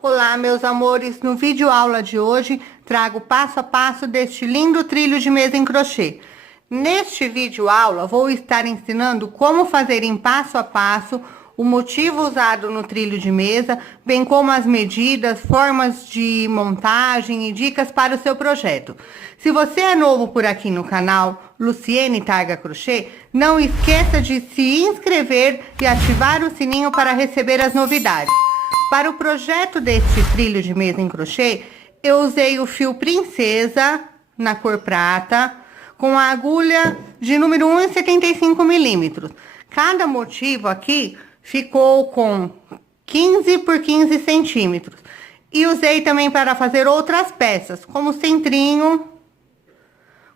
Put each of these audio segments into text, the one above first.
Olá, meus amores, no vídeo aula de hoje trago passo a passo deste lindo trilho de mesa em crochê. Neste vídeo aula vou estar ensinando como fazer em passo a passo o motivo usado no trilho de mesa, bem como as medidas, formas de montagem e dicas para o seu projeto. Se você é novo por aqui no canal Luciene Targa Crochê, não esqueça de se inscrever e ativar o sininho para receber as novidades. Para o projeto deste trilho de mesa em crochê, eu usei o fio Princesa na cor prata, com a agulha de número 1,75 milímetros. Cada motivo aqui ficou com 15 por 15 centímetros. E usei também para fazer outras peças, como o centrinho,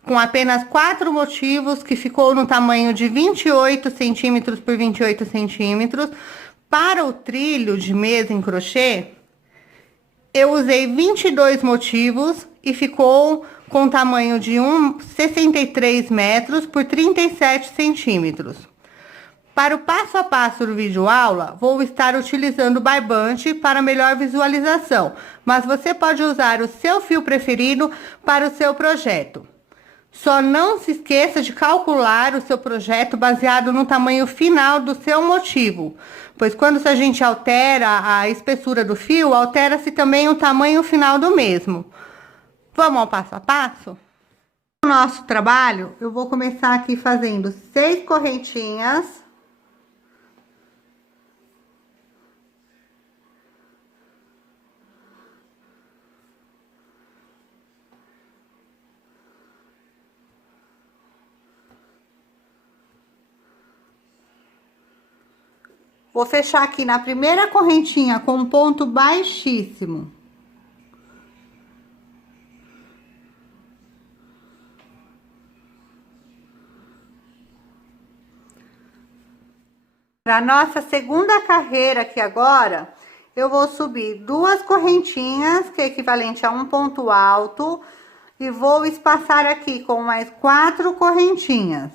com apenas 4 motivos, que ficou no tamanho de 28 centímetros por 28 centímetros. Para o trilho de mesa em crochê, eu usei 22 motivos e ficou com tamanho de 63 metros por 37 centímetros. Para o passo a passo do vídeo aula, vou estar utilizando barbante para melhor visualização, mas você pode usar o seu fio preferido para o seu projeto. Só não se esqueça de calcular o seu projeto baseado no tamanho final do seu motivo, pois quando a gente altera a espessura do fio, altera-se também o tamanho final do mesmo. Vamos ao passo a passo? No nosso trabalho, eu vou começar aqui fazendo 6 correntinhas. Vou fechar aqui na primeira correntinha com um ponto baixíssimo. Para nossa segunda carreira aqui agora, eu vou subir 2 correntinhas, que é equivalente a um ponto alto, e vou espaçar aqui com mais 4 correntinhas.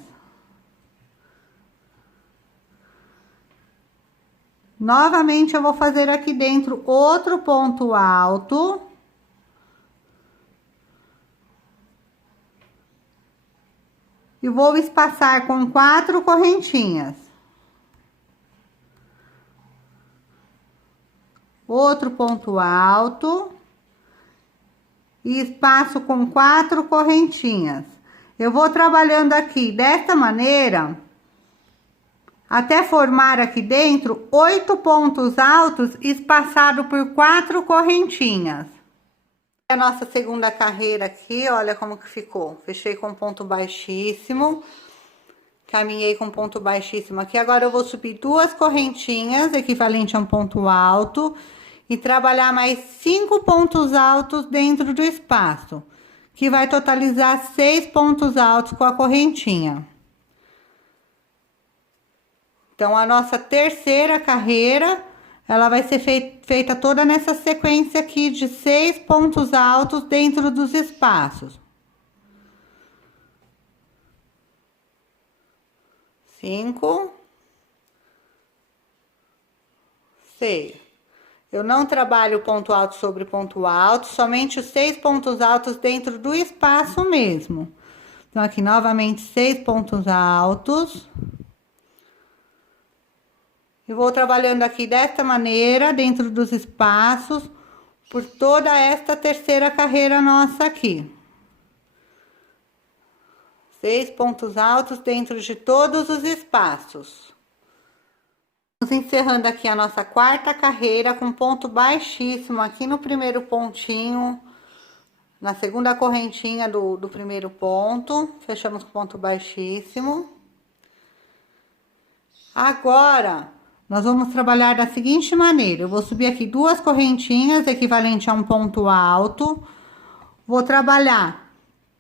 Novamente, eu vou fazer aqui dentro outro ponto alto. E vou espaçar com 4 correntinhas. Outro ponto alto. E espaço com 4 correntinhas. Eu vou trabalhando aqui desta maneira, até formar aqui dentro 8 pontos altos espaçado por 4 correntinhas. A nossa segunda carreira aqui, olha como que ficou. Fechei com ponto baixíssimo, caminhei com ponto baixíssimo aqui. Agora eu vou subir 2 correntinhas, equivalente a um ponto alto, e trabalhar mais 5 pontos altos dentro do espaço, que vai totalizar 6 pontos altos com a correntinha. Então, a nossa terceira carreira, ela vai ser feita toda nessa sequência aqui de 6 pontos altos dentro dos espaços. 5, 6. Eu não trabalho ponto alto sobre ponto alto, somente os 6 pontos altos dentro do espaço mesmo. Então, aqui novamente 6 pontos altos. E vou trabalhando aqui desta maneira, dentro dos espaços, por toda esta terceira carreira nossa aqui. 6 pontos altos dentro de todos os espaços. Vamos encerrando aqui a nossa quarta carreira com ponto baixíssimo aqui no primeiro pontinho, na segunda correntinha do primeiro ponto. Fechamos com ponto baixíssimo. Agora, nós vamos trabalhar da seguinte maneira. Eu vou subir aqui 2 correntinhas, equivalente a um ponto alto. Vou trabalhar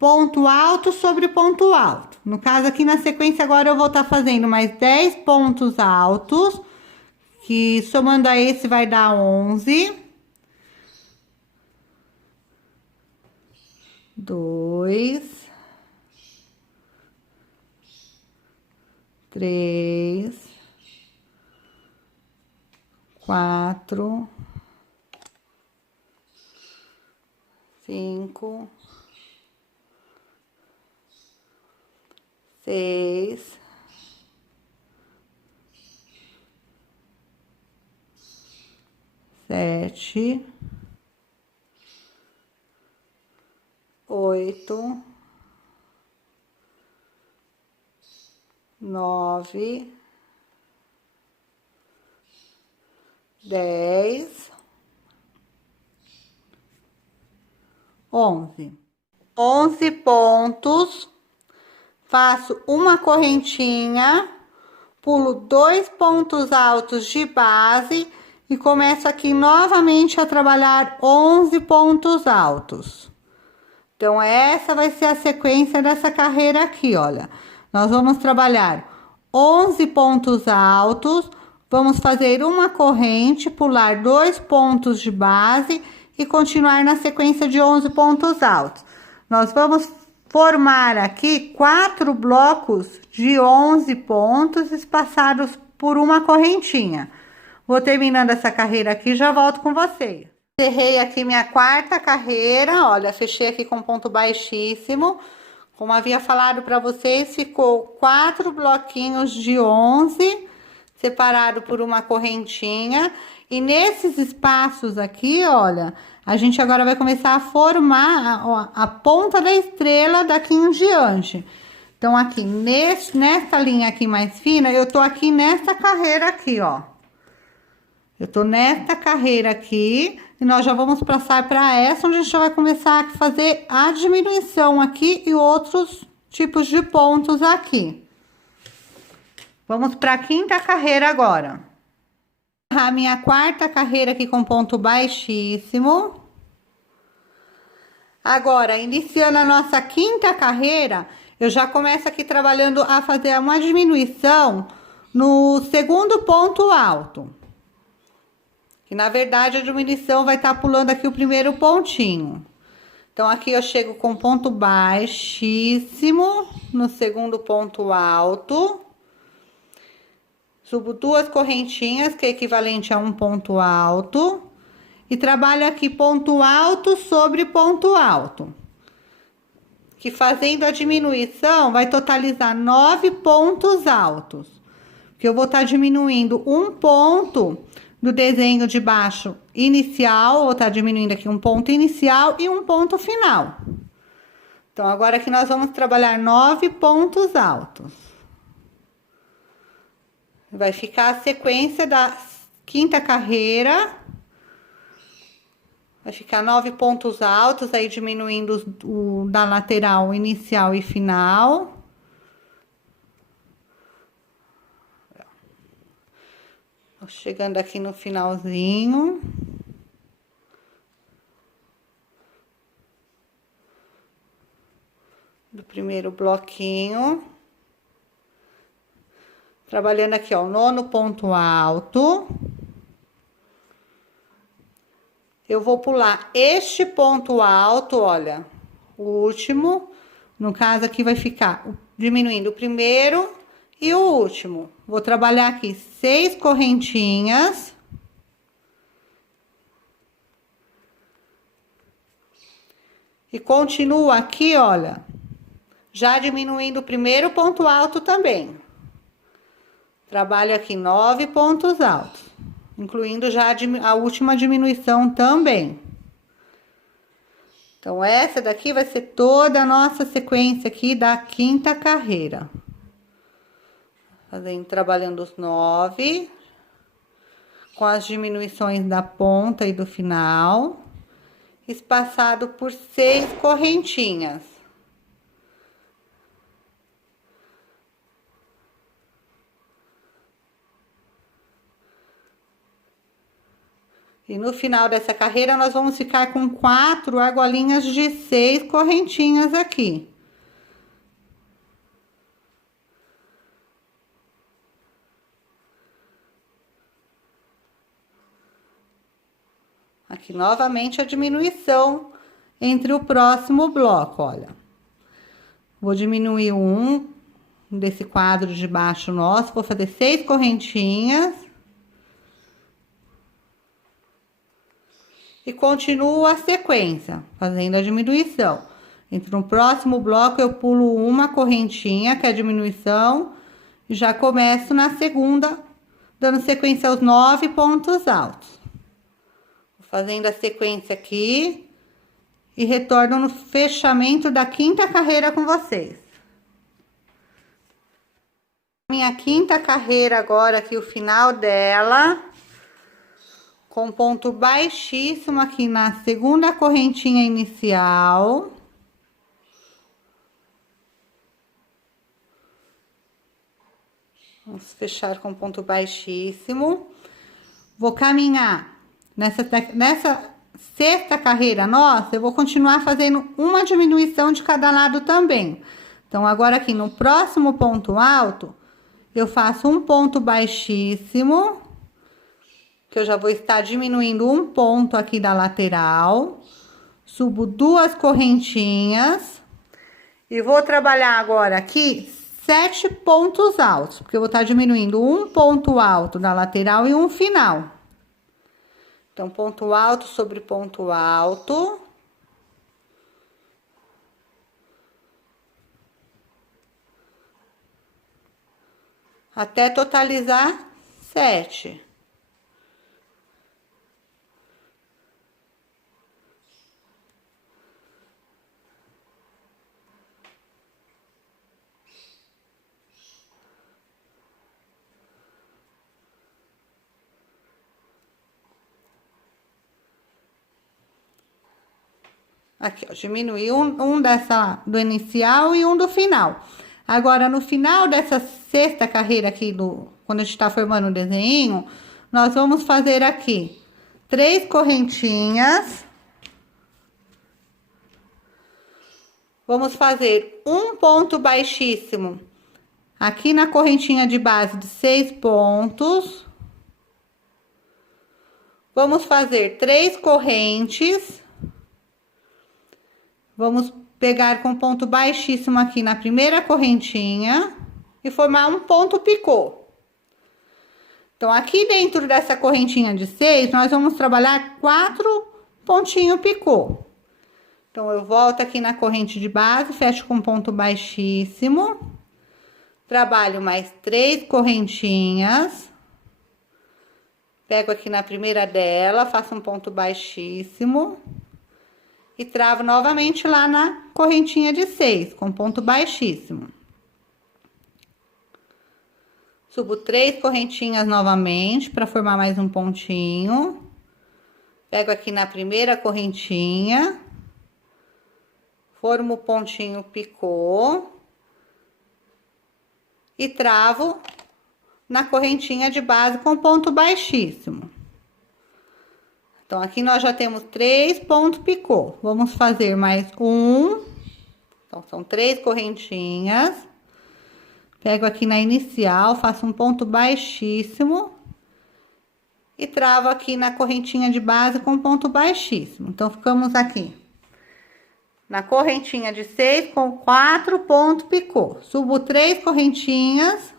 ponto alto sobre ponto alto. No caso aqui na sequência agora eu vou estar fazendo mais 10 pontos altos, que somando a esse vai dar 11. 2, 3, 4, 5, 6, 7, 8, 9, 10, 11. 11 pontos, faço uma correntinha, pulo 2 pontos altos de base e começo aqui novamente a trabalhar 11 pontos altos. Então, essa vai ser a sequência dessa carreira aqui, olha. Nós vamos trabalhar 11 pontos altos, vamos fazer uma corrente, pular 2 pontos de base e continuar na sequência de 11 pontos altos. Nós vamos formar aqui 4 blocos de 11 pontos espaçados por uma correntinha. Vou terminando essa carreira aqui e já volto com vocês. Encerrei aqui minha quarta carreira, olha, fechei aqui com ponto baixíssimo. Como havia falado para vocês, ficou 4 bloquinhos de 11, separado por uma correntinha. E nesses espaços aqui, olha, a gente agora vai começar a formar a ponta da estrela daqui em diante. Então, aqui, nessa linha aqui mais fina, eu tô aqui nessa carreira aqui, ó. Eu tô nesta carreira aqui e nós já vamos passar para essa, onde a gente já vai começar a fazer a diminuição aqui e outros tipos de pontos aqui. Vamos para a quinta carreira agora. A minha quarta carreira aqui com ponto baixíssimo. Agora, iniciando a nossa quinta carreira, eu já começo aqui trabalhando a fazer uma diminuição no segundo ponto alto. Que na verdade a diminuição vai estar pulando aqui o primeiro pontinho. Então, aqui eu chego com ponto baixíssimo no segundo ponto alto. Subo 2 correntinhas, que é equivalente a um ponto alto. E trabalho aqui ponto alto sobre ponto alto. Que fazendo a diminuição vai totalizar 9 pontos altos. Que eu vou estar diminuindo um ponto do desenho de baixo inicial, vou estar diminuindo aqui um ponto inicial e um ponto final. Então, agora aqui nós vamos trabalhar 9 pontos altos. Vai ficar a sequência da quinta carreira. Vai ficar 9 pontos altos, aí diminuindo o da lateral inicial e final. Chegando aqui no finalzinho. Do primeiro bloquinho. Trabalhando aqui, ó, o 9º ponto alto. Eu vou pular este ponto alto, olha, o último. No caso aqui vai ficar diminuindo o primeiro e o último. Vou trabalhar aqui 6 correntinhas. E continuo aqui, olha, já diminuindo o primeiro ponto alto também. Trabalho aqui 9 pontos altos, incluindo já a última diminuição também. Então, essa daqui vai ser toda a nossa sequência aqui da quinta carreira. Trabalhando os 9, com as diminuições da ponta e do final, espaçado por 6 correntinhas. E no final dessa carreira, nós vamos ficar com 4 argolinhas de 6 correntinhas aqui. Aqui, novamente, a diminuição entre o próximo bloco, olha. Vou diminuir um desse quadro de baixo nosso, vou fazer 6 correntinhas. E continuo a sequência, fazendo a diminuição. Entre no próximo bloco, eu pulo uma correntinha, que é a diminuição, e já começo na segunda, dando sequência aos 9 pontos altos. Fazendo a sequência aqui, e retorno no fechamento da 5ª carreira com vocês. Minha 5ª carreira agora, aqui o final dela, com ponto baixíssimo aqui na segunda correntinha inicial. Vamos fechar com ponto baixíssimo. Vou caminhar nessa 6ª carreira nossa, eu vou continuar fazendo uma diminuição de cada lado também. Então, agora aqui no próximo ponto alto, eu faço um ponto baixíssimo, que eu já vou estar diminuindo um ponto aqui da lateral, subo 2 correntinhas, e vou trabalhar agora aqui 7 pontos altos, porque eu vou estar diminuindo um ponto alto da lateral e um final. Então, ponto alto sobre ponto alto. Até totalizar 7. Aqui, ó, diminui um do inicial e um do final. Agora, no final dessa 6ª carreira aqui, quando a gente tá formando o desenho, nós vamos fazer aqui 3 correntinhas. Vamos fazer um ponto baixíssimo aqui na correntinha de base de 6 pontos. Vamos fazer 3 correntes. Vamos pegar com ponto baixíssimo aqui na primeira correntinha e formar um ponto picô. Então, aqui dentro dessa correntinha de 6, nós vamos trabalhar 4 pontinhos picô. Então, eu volto aqui na corrente de base, fecho com ponto baixíssimo. Trabalho mais 3 correntinhas. Pego aqui na primeira dela, faço um ponto baixíssimo. E travo novamente lá na correntinha de 6, com ponto baixíssimo. Subo 3 correntinhas novamente, para formar mais um pontinho. Pego aqui na primeira correntinha. Formo o pontinho picô. E travo na correntinha de base com ponto baixíssimo. Então, aqui nós já temos 3 pontos picô. Vamos fazer mais um. Então, são 3 correntinhas. Pego aqui na inicial, faço um ponto baixíssimo. E travo aqui na correntinha de base com ponto baixíssimo. Então, ficamos aqui na correntinha de 6 com 4 pontos picô. Subo 3 correntinhas.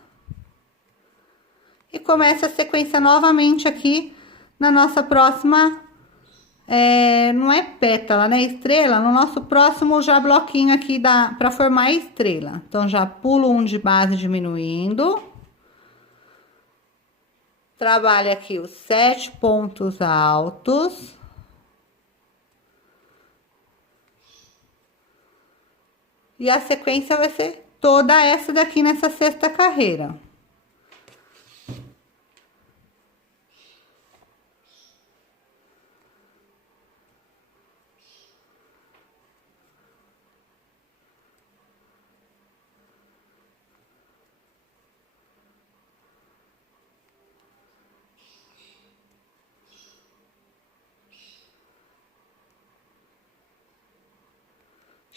E começo a sequência novamente aqui na nossa próxima, não é pétala, né? Estrela, no nosso próximo já bloquinho aqui para formar a estrela. Então, já pulo um de base diminuindo. Trabalho aqui os 7 pontos altos. E a sequência vai ser toda essa daqui nessa 6ª carreira.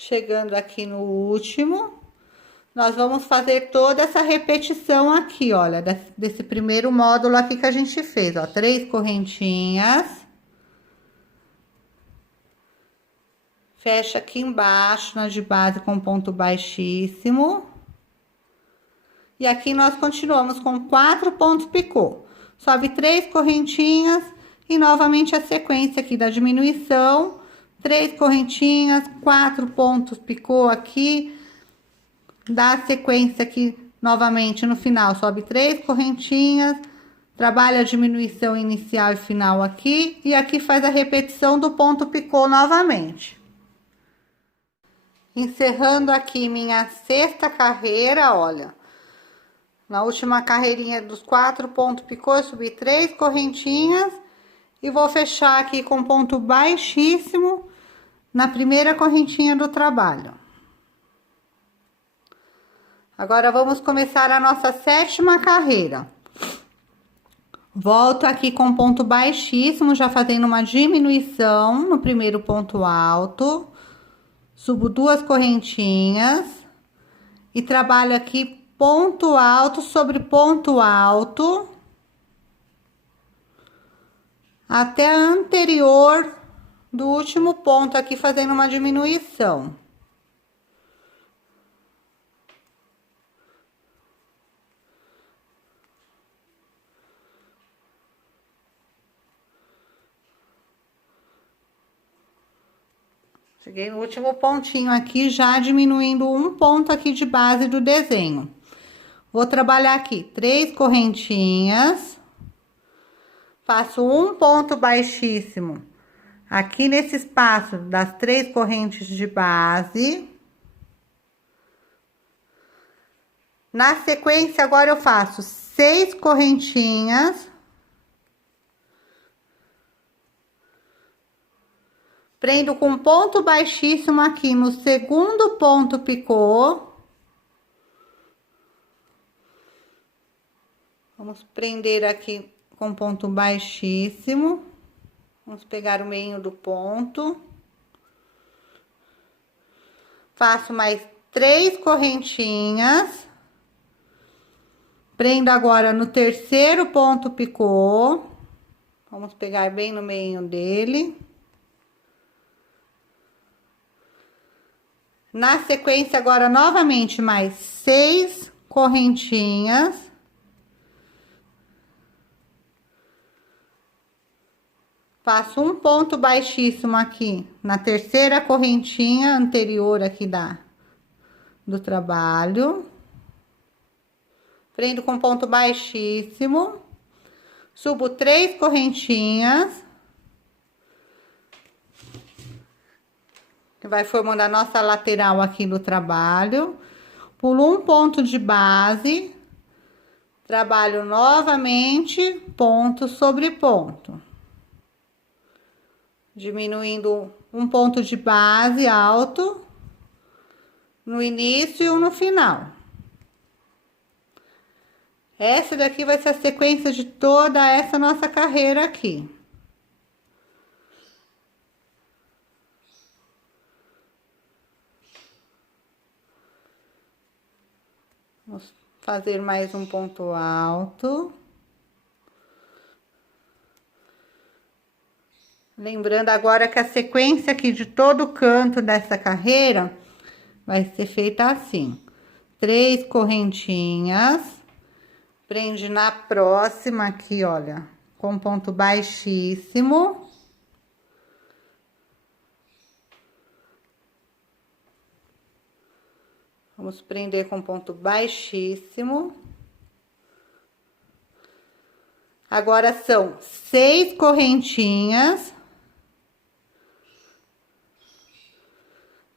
Chegando aqui no último, nós vamos fazer toda essa repetição aqui, olha, desse primeiro módulo aqui que a gente fez, ó, 3 correntinhas. Fecha aqui embaixo, na de base, com ponto baixíssimo. E aqui nós continuamos com 4 pontos picô. Sobe 3 correntinhas e novamente a sequência aqui da diminuição. 3 correntinhas, 4 pontos picô aqui. Dá a sequência aqui novamente no final. Sobe 3 correntinhas. Trabalha a diminuição inicial e final aqui. E aqui faz a repetição do ponto picô novamente. Encerrando aqui minha 6ª carreira, olha. Na última carreirinha dos 4 pontos picô, eu subi 3 correntinhas. E vou fechar aqui com ponto baixíssimo na primeira correntinha do trabalho. Agora, vamos começar a nossa 7ª carreira. Volto aqui com ponto baixíssimo, já fazendo uma diminuição no primeiro ponto alto. Subo 2 correntinhas e trabalho aqui ponto alto sobre ponto alto até a anterior do último ponto aqui, fazendo uma diminuição. Cheguei no último pontinho aqui, já diminuindo um ponto aqui de base do desenho. Vou trabalhar aqui 3 correntinhas. Faço um ponto baixíssimo aqui nesse espaço das 3 correntes de base. Na sequência, agora eu faço 6 correntinhas. Prendo com ponto baixíssimo aqui no segundo ponto picô. Vamos prender aqui com ponto baixíssimo. Vamos pegar o meio do ponto. Faço mais 3 correntinhas. Prendo agora no terceiro ponto picô. Vamos pegar bem no meio dele. Na sequência, agora, novamente, mais 6 correntinhas. Faço um ponto baixíssimo aqui na terceira correntinha anterior aqui do trabalho. Prendo com ponto baixíssimo. Subo 3 correntinhas. Que vai formando a nossa lateral aqui do trabalho. Pulo um ponto de base. Trabalho novamente, ponto sobre ponto. Diminuindo um ponto de base alto. No início e no final. Essa daqui vai ser a sequência de toda essa nossa carreira aqui. Vamos fazer mais um ponto alto. Lembrando agora que a sequência aqui de todo o canto dessa carreira vai ser feita assim. 3 correntinhas. Prende na próxima aqui, olha, com ponto baixíssimo. Vamos prender com ponto baixíssimo. Agora são 6 correntinhas.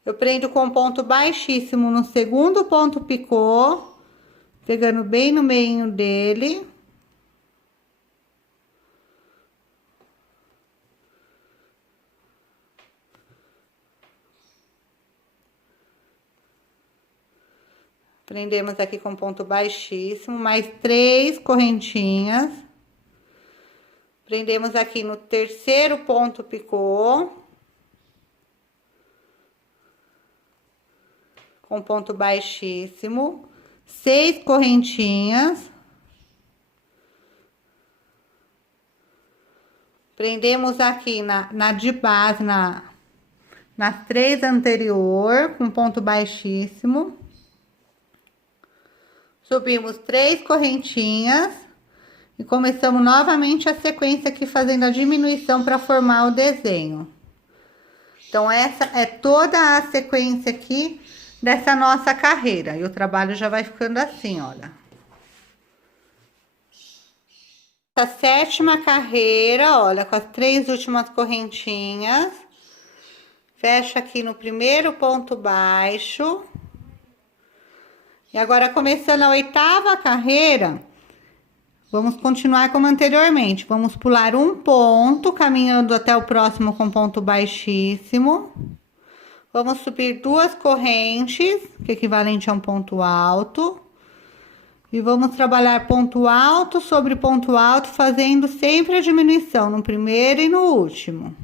Eu prendo com ponto baixíssimo no segundo ponto picô, pegando bem no meio dele. Prendemos aqui com ponto baixíssimo, mais 3 correntinhas. Prendemos aqui no terceiro ponto picô. com ponto baixíssimo, 6 correntinhas. Prendemos aqui na de base, nas 3 anterior, com ponto baixíssimo. Subimos 3 correntinhas e começamos novamente a sequência aqui, fazendo a diminuição para formar o desenho. Então, essa é toda a sequência aqui dessa nossa carreira. E o trabalho já vai ficando assim, olha. A 7ª carreira, olha, com as 3 últimas correntinhas. Fecha aqui no primeiro ponto baixo. E agora, começando a 8ª carreira, vamos continuar como anteriormente. Vamos pular um ponto, caminhando até o próximo com ponto baixíssimo. Vamos subir 2 correntes, que é equivalente a um ponto alto. E vamos trabalhar ponto alto sobre ponto alto, fazendo sempre a diminuição no primeiro e no último.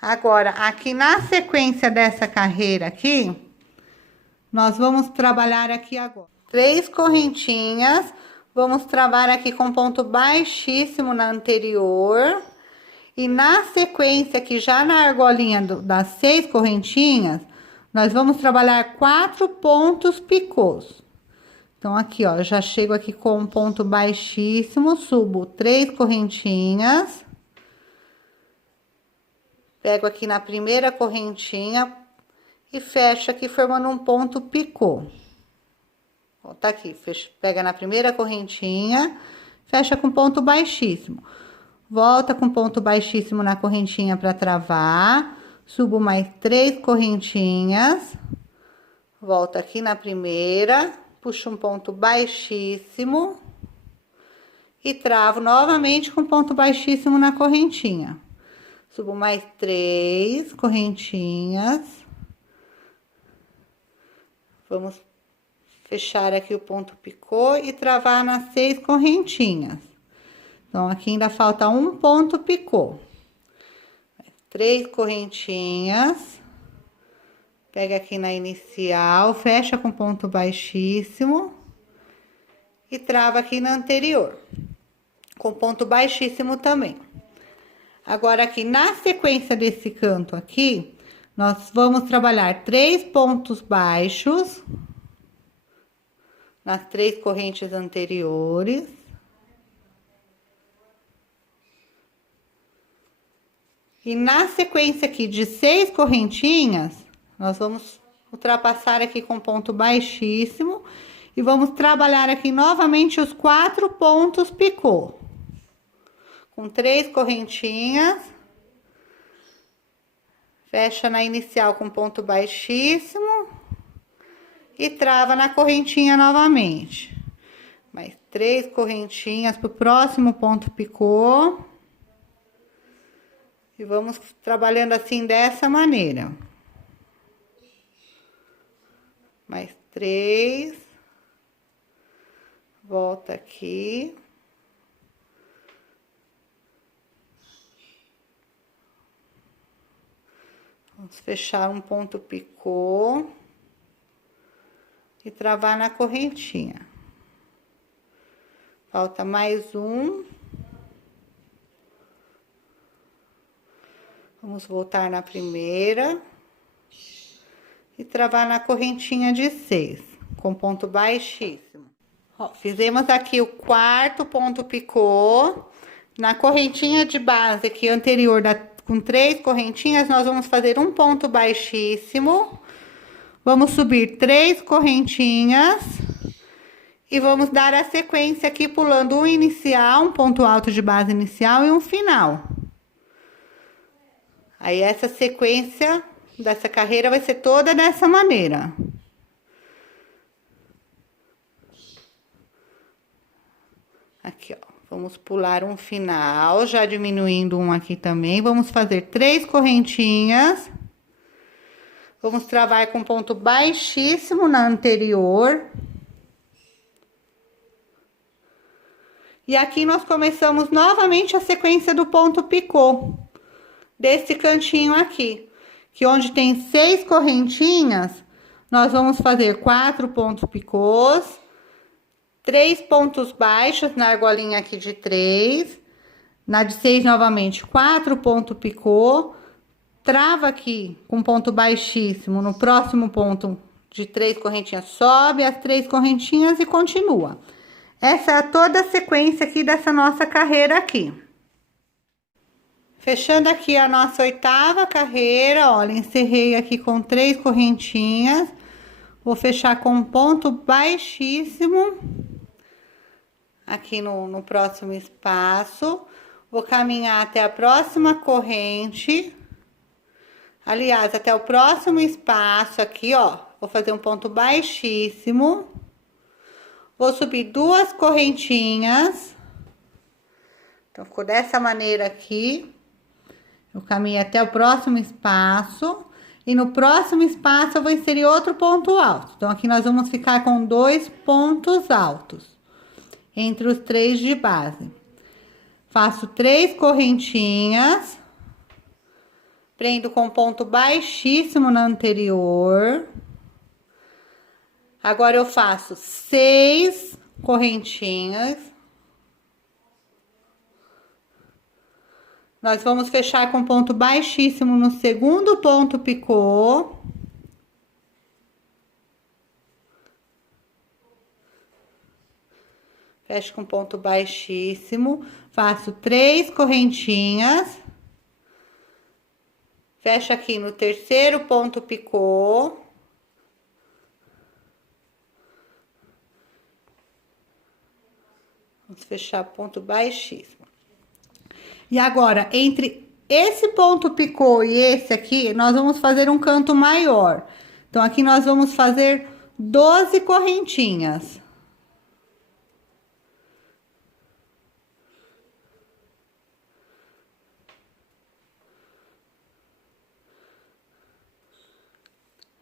Agora, aqui na sequência dessa carreira aqui, nós vamos trabalhar aqui agora 3 correntinhas, vamos trabalhar aqui com ponto baixíssimo na anterior. E na sequência aqui, já na argolinha das 6 correntinhas, nós vamos trabalhar 4 pontos picôs. Então, aqui, ó, eu já chego aqui com um ponto baixíssimo, subo 3 correntinhas. Pego aqui na primeira correntinha e fecho aqui formando um ponto picô. Ó, tá aqui, pega na primeira correntinha, fecha com ponto baixíssimo. Volta com ponto baixíssimo na correntinha para travar, subo mais 3 correntinhas, volta aqui na primeira, puxo um ponto baixíssimo e travo novamente com ponto baixíssimo na correntinha. Subo mais 3 correntinhas. Vamos fechar aqui o ponto picô e travar nas 6 correntinhas. Então, aqui ainda falta um ponto picô. 3 correntinhas. Pega aqui na inicial, fecha com ponto baixíssimo. E trava aqui na anterior. Com ponto baixíssimo também. Agora, aqui na sequência desse canto aqui, nós vamos trabalhar 3 pontos baixos. Nas 3 correntes anteriores. E na sequência aqui de 6 correntinhas, nós vamos ultrapassar aqui com ponto baixíssimo e vamos trabalhar aqui novamente os 4 pontos picô. Com 3 correntinhas, fecha na inicial com ponto baixíssimo e trava na correntinha novamente. Mais 3 correntinhas pro próximo ponto picô. E vamos trabalhando assim dessa maneira. Mais 3. Volta aqui. Vamos fechar um ponto picô. E travar na correntinha. Falta mais um. Vamos voltar na primeira e travar na correntinha de 6, com ponto baixíssimo. Ó, fizemos aqui o 4º ponto picô. Na correntinha de base aqui anterior, com 3 correntinhas, nós vamos fazer um ponto baixíssimo. Vamos subir 3 correntinhas e vamos dar a sequência aqui pulando um inicial, um ponto alto de base inicial e um final. Aí, essa sequência dessa carreira vai ser toda dessa maneira. Aqui, ó. Vamos pular um final, já diminuindo um aqui também. Vamos fazer 3 correntinhas. Vamos travar com ponto baixíssimo na anterior. E aqui nós começamos novamente a sequência do ponto picô. desse cantinho aqui, que onde tem 6 correntinhas, nós vamos fazer 4 pontos picôs, 3 pontos baixos na argolinha aqui de 3, na de 6 novamente 4 pontos picô, trava aqui com ponto baixíssimo, no próximo ponto de 3 correntinhas, sobe as 3 correntinhas e continua. Essa é toda a sequência aqui dessa nossa carreira aqui. Fechando aqui a nossa 8ª carreira, olha, encerrei aqui com 3 correntinhas, vou fechar com um ponto baixíssimo aqui no próximo espaço, vou caminhar até a próxima corrente, aliás, até o próximo espaço aqui, ó, vou fazer um ponto baixíssimo, vou subir 2 correntinhas, então ficou dessa maneira aqui, eu caminho até o próximo espaço, e no próximo espaço eu vou inserir outro ponto alto, então aqui nós vamos ficar com 2 pontos altos, entre os 3 de base. Faço 3 correntinhas, prendo com ponto baixíssimo na anterior. Agora eu faço 6 correntinhas. Nós vamos fechar com ponto baixíssimo no segundo ponto picô. Fecho com ponto baixíssimo, faço 3 correntinhas, fecho aqui no terceiro ponto picô. Vamos fechar ponto baixíssimo. E agora, entre esse ponto picô e esse aqui, nós vamos fazer um canto maior. Então, aqui nós vamos fazer 12 correntinhas.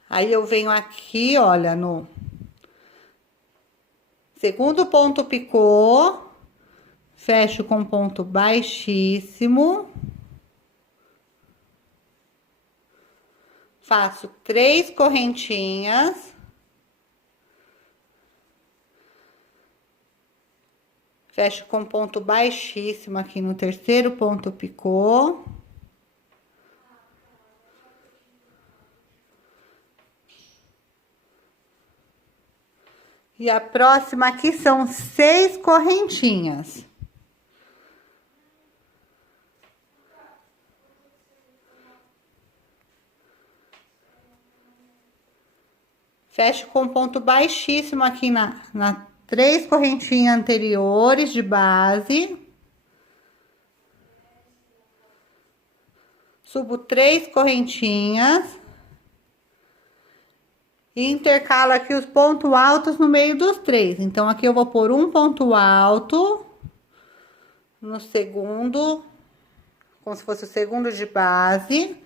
Aí, eu venho aqui, olha, no segundo ponto picô, fecho com ponto baixíssimo. Faço 3 correntinhas. Fecho com ponto baixíssimo aqui no terceiro ponto picô. E a próxima aqui são 6 correntinhas. Fecho com ponto baixíssimo aqui na 3 correntinhas anteriores de base. Subo 3 correntinhas. E intercalo aqui os pontos altos no meio dos 3. Então, aqui eu vou pôr um ponto alto no segundo, como se fosse o segundo de base.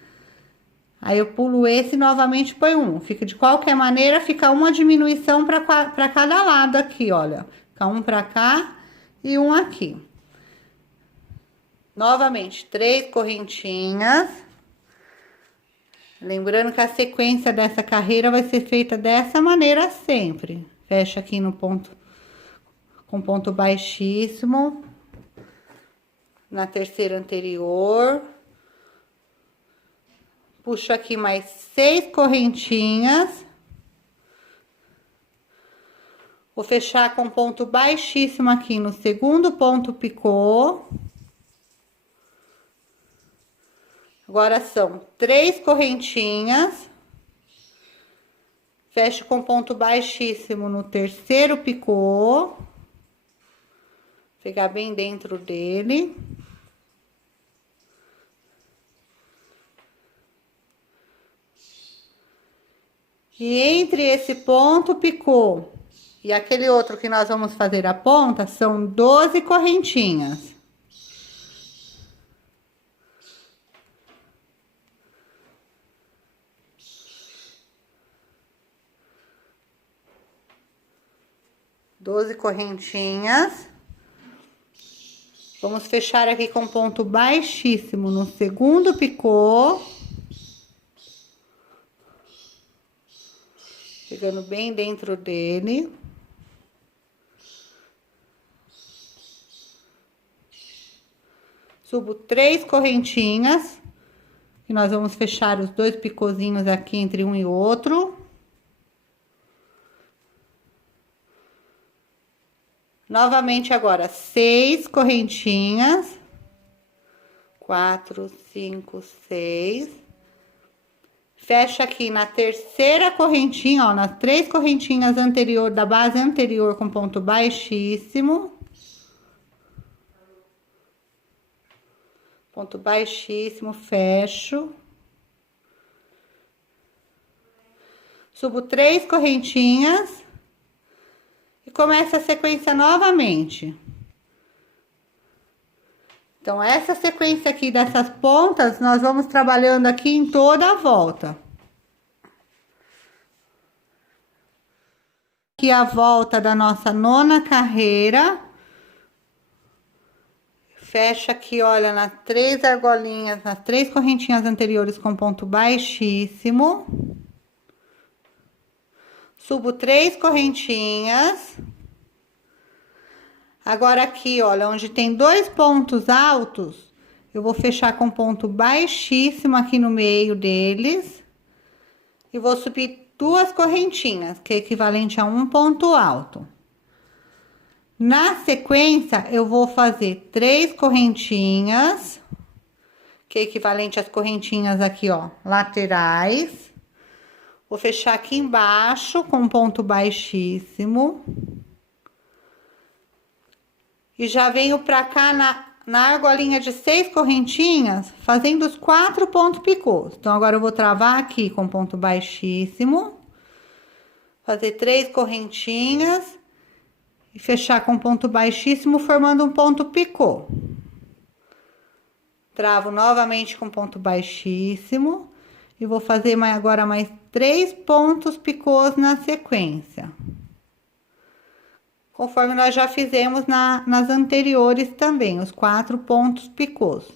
Aí, eu pulo esse e novamente põe um. Fica de qualquer maneira, fica uma diminuição para cada lado aqui, olha. Fica um para cá e um aqui. Novamente, 3 correntinhas. Lembrando que a sequência dessa carreira vai ser feita dessa maneira sempre. Fecha aqui no ponto, com ponto baixíssimo. Na terceira anterior. Puxo aqui mais 6 correntinhas. Vou fechar com ponto baixíssimo aqui no segundo ponto picô. Agora, são 3 correntinhas. Fecho com ponto baixíssimo no terceiro picô. Pegar bem dentro dele. E entre esse ponto picô e aquele outro que nós vamos fazer a ponta, são 12 correntinhas. Doze correntinhas. Vamos fechar aqui com ponto baixíssimo no segundo picô. Chegando bem dentro dele. Subo 3 correntinhas. E nós vamos fechar os 2 picôzinhos aqui entre um e outro. Novamente agora, 6 correntinhas. 4, 5, 6. Fecha aqui na terceira correntinha, ó, nas 3 correntinhas anterior, da base anterior com ponto baixíssimo. Ponto baixíssimo, fecho. Subo 3 correntinhas. E começa a sequência novamente. Então, essa sequência aqui dessas pontas, nós vamos trabalhando aqui em toda a volta. Aqui a volta da nossa 9ª carreira. Fecha aqui, olha, nas 3 argolinhas, nas 3 correntinhas anteriores com ponto baixíssimo. Subo 3 correntinhas. Agora aqui, olha, onde tem 2 pontos altos, eu vou fechar com ponto baixíssimo aqui no meio deles. E vou subir 2 correntinhas, que é equivalente a 1 ponto alto. Na sequência, eu vou fazer 3 correntinhas, que é equivalente às correntinhas aqui, ó, laterais. Vou fechar aqui embaixo com ponto baixíssimo. E já venho pra cá na argolinha de 6 correntinhas, fazendo os 4 pontos picôs. Então, agora eu vou travar aqui com ponto baixíssimo. Fazer 3 correntinhas. E fechar com ponto baixíssimo, formando um ponto picô. Travo novamente com ponto baixíssimo. E vou fazer agora mais 3 pontos picôs na sequência. Conforme nós já fizemos nas anteriores também, os 4 pontos picôs.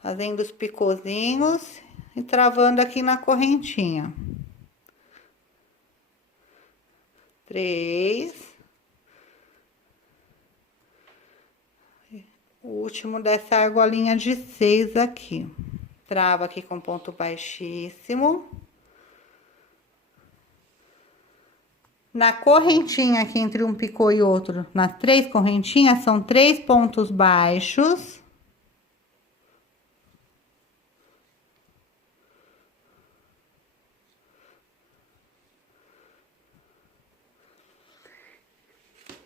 Fazendo os picôzinhos e travando aqui na correntinha. 3. O último dessa argolinha de 6 aqui. Travo aqui com ponto baixíssimo. Na correntinha aqui entre um picô e outro, nas 3 correntinhas, são 3 pontos baixos.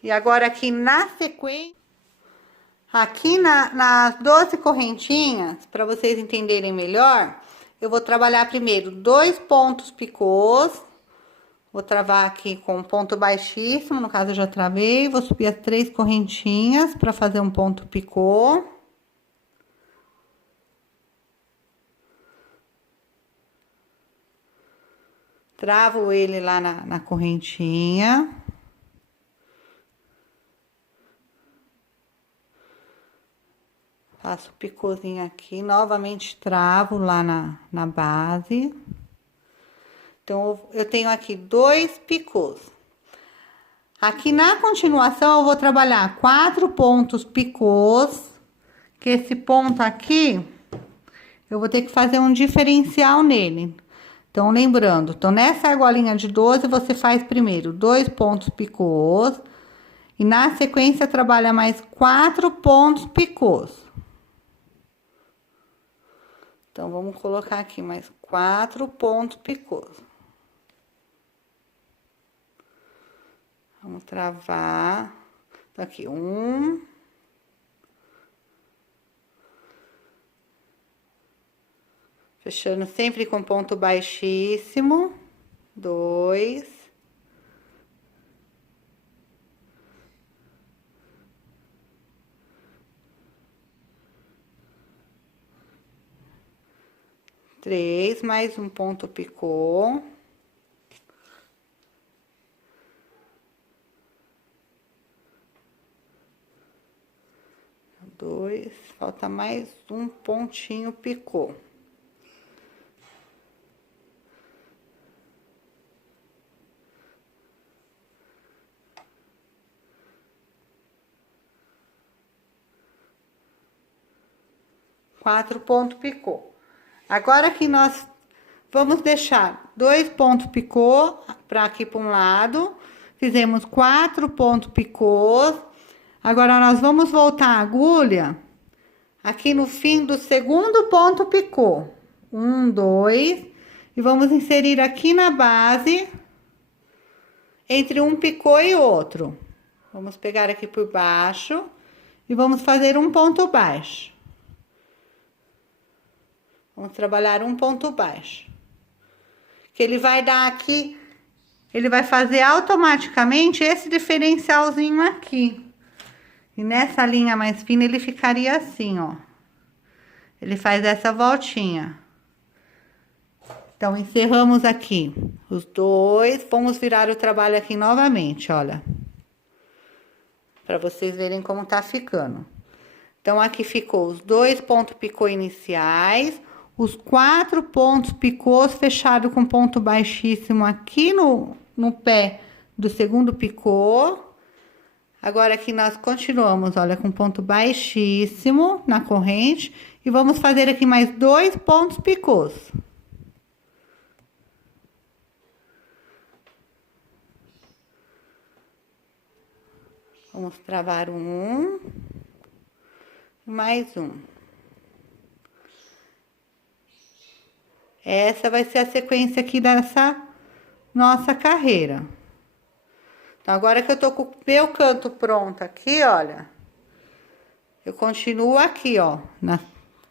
E agora aqui na sequência, aqui nas 12 correntinhas, para vocês entenderem melhor, eu vou trabalhar primeiro 2 pontos picôs. Vou travar aqui com ponto baixíssimo, no caso eu já travei, vou subir as 3 correntinhas para fazer um ponto picô. Travo ele lá na correntinha. Faço o picôzinho aqui, novamente travo lá na base. Então, eu tenho aqui 2 picôs. Aqui na continuação, eu vou trabalhar 4 pontos picôs. Que esse ponto aqui, eu vou ter que fazer um diferencial nele. Então, lembrando, então, nessa argolinha de 12, você faz primeiro 2 pontos picôs. E na sequência, trabalha mais 4 pontos picôs. Então, vamos colocar aqui mais 4 pontos picôs. Vamos travar. Então, aqui, 1. Fechando sempre com ponto baixíssimo. 2. 3, mais um ponto picô. Falta mais um pontinho picô. Quatro pontos picô. Agora que nós vamos deixar 2 pontos picô para aqui para um lado. Fizemos 4 pontos picôs. Agora nós vamos voltar a agulha aqui no fim do segundo ponto picô. 1, 2. E vamos inserir aqui na base, entre um picô e outro. Vamos pegar aqui por baixo e vamos fazer um ponto baixo. Vamos trabalhar um ponto baixo. Que ele vai dar aqui, ele vai fazer automaticamente esse diferencialzinho aqui. E nessa linha mais fina ele ficaria assim, ó. Ele faz essa voltinha. Então, encerramos aqui os dois. Vamos virar o trabalho aqui novamente, olha. Pra vocês verem como tá ficando. Então, aqui ficou os 2 pontos picô iniciais. Os 4 pontos picôs fechados com ponto baixíssimo aqui no pé do segundo picô. Agora aqui nós continuamos, olha, com ponto baixíssimo na corrente. E vamos fazer aqui mais 2 pontos picôs. Vamos travar um. Mais um. Essa vai ser a sequência aqui dessa nossa carreira. Então, agora que eu tô com o meu canto pronto aqui, olha. Eu continuo aqui, ó, na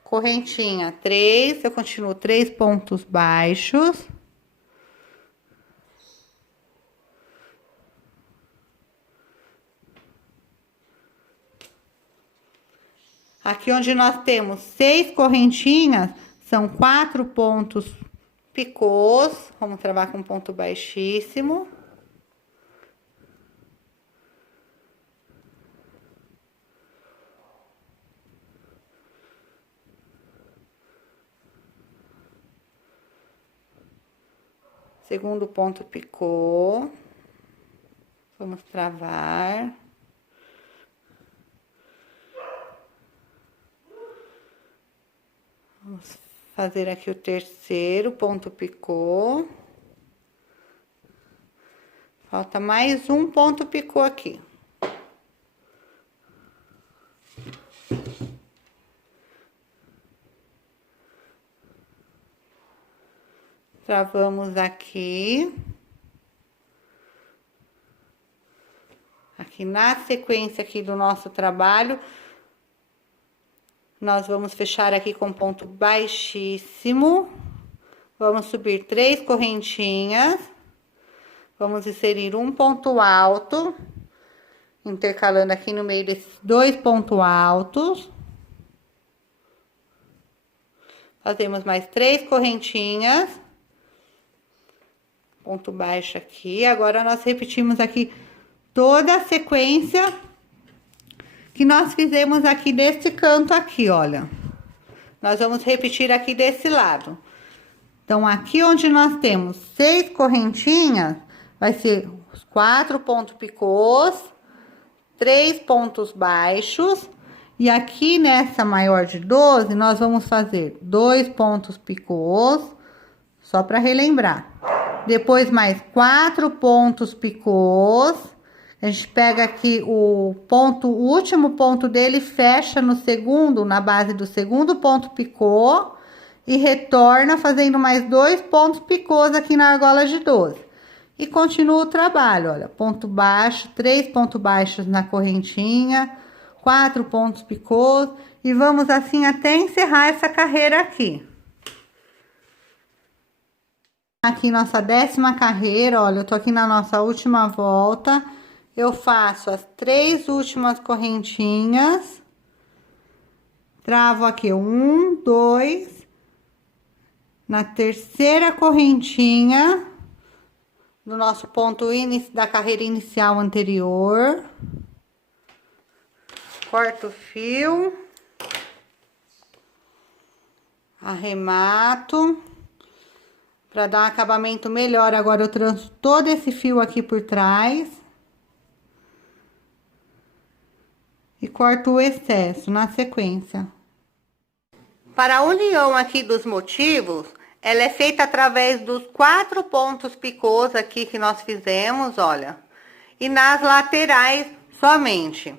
correntinha 3, eu continuo 3 pontos baixos. Aqui onde nós temos 6 correntinhas, são 4 pontos picôs. Vamos trabalhar com ponto baixíssimo. Segundo ponto picô. Vamos travar. Vamos fazer aqui o terceiro ponto picô. Falta mais um ponto picô aqui. Travamos aqui. Aqui na sequência aqui do nosso trabalho, nós vamos fechar aqui com ponto baixíssimo. Vamos subir 3 correntinhas. Vamos inserir um ponto alto, intercalando aqui no meio desses 2 pontos altos. Fazemos mais 3 correntinhas. Ponto baixo aqui. Agora, nós repetimos aqui toda a sequência que nós fizemos aqui desse canto aqui, olha. Nós vamos repetir aqui desse lado. Então, aqui onde nós temos 6 correntinhas, vai ser os 4 pontos picôs, 3 pontos baixos. E aqui nessa maior de 12, nós vamos fazer 2 pontos picôs, só para relembrar. Depois, mais 4 pontos picôs. A gente pega aqui o último ponto dele, fecha no segundo, na base do segundo ponto picô. E retorna fazendo mais 2 pontos picôs aqui na argola de 12. E continua o trabalho, olha. Ponto baixo, 3 pontos baixos na correntinha, 4 pontos picôs. E vamos assim até encerrar essa carreira aqui. Aqui nossa 10ª carreira, olha, eu tô aqui na nossa última volta. Eu faço as 3 últimas correntinhas. Travo aqui 1, 2. Na terceira correntinha do nosso ponto da carreira inicial anterior. Corto o fio. Arremato. Para dar um acabamento melhor, agora eu tranço todo esse fio aqui por trás. E corto o excesso na sequência. Para a união aqui dos motivos, ela é feita através dos 4 pontos picôs aqui que nós fizemos, olha. E nas laterais somente.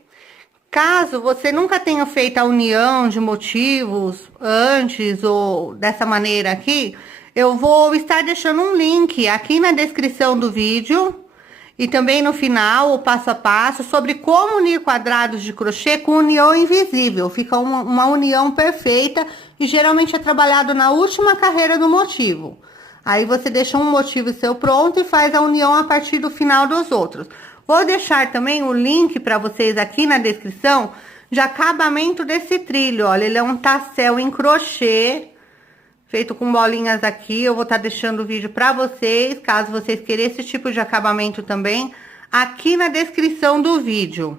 Caso você nunca tenha feito a união de motivos antes ou dessa maneira aqui, eu vou estar deixando um link aqui na descrição do vídeo e também no final, o passo a passo, sobre como unir quadrados de crochê com união invisível. Fica uma união perfeita e geralmente é trabalhado na última carreira do motivo. Aí você deixa um motivo seu pronto e faz a união a partir do final dos outros. Vou deixar também o link para vocês aqui na descrição de acabamento desse trilho. Olha, ele é um tassel em crochê, feito com bolinhas aqui. Eu vou estar deixando o vídeo para vocês, caso vocês queiram esse tipo de acabamento também, aqui na descrição do vídeo.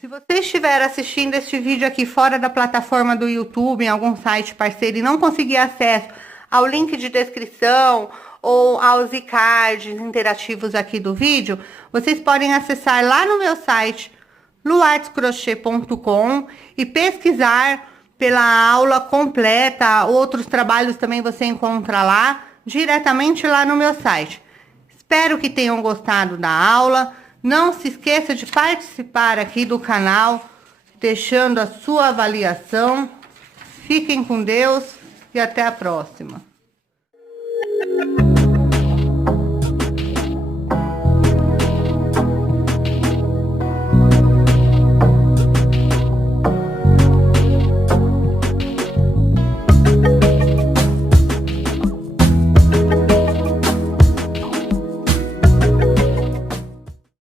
Se você estiver assistindo este vídeo aqui fora da plataforma do YouTube, em algum site parceiro, e não conseguir acesso ao link de descrição ou aos e-cards interativos aqui do vídeo, vocês podem acessar lá no meu site, luartescrochê.com, e pesquisar pela aula completa. Outros trabalhos também você encontra lá, diretamente lá no meu site. Espero que tenham gostado da aula. Não se esqueça de participar aqui do canal, deixando a sua avaliação. Fiquem com Deus e até a próxima.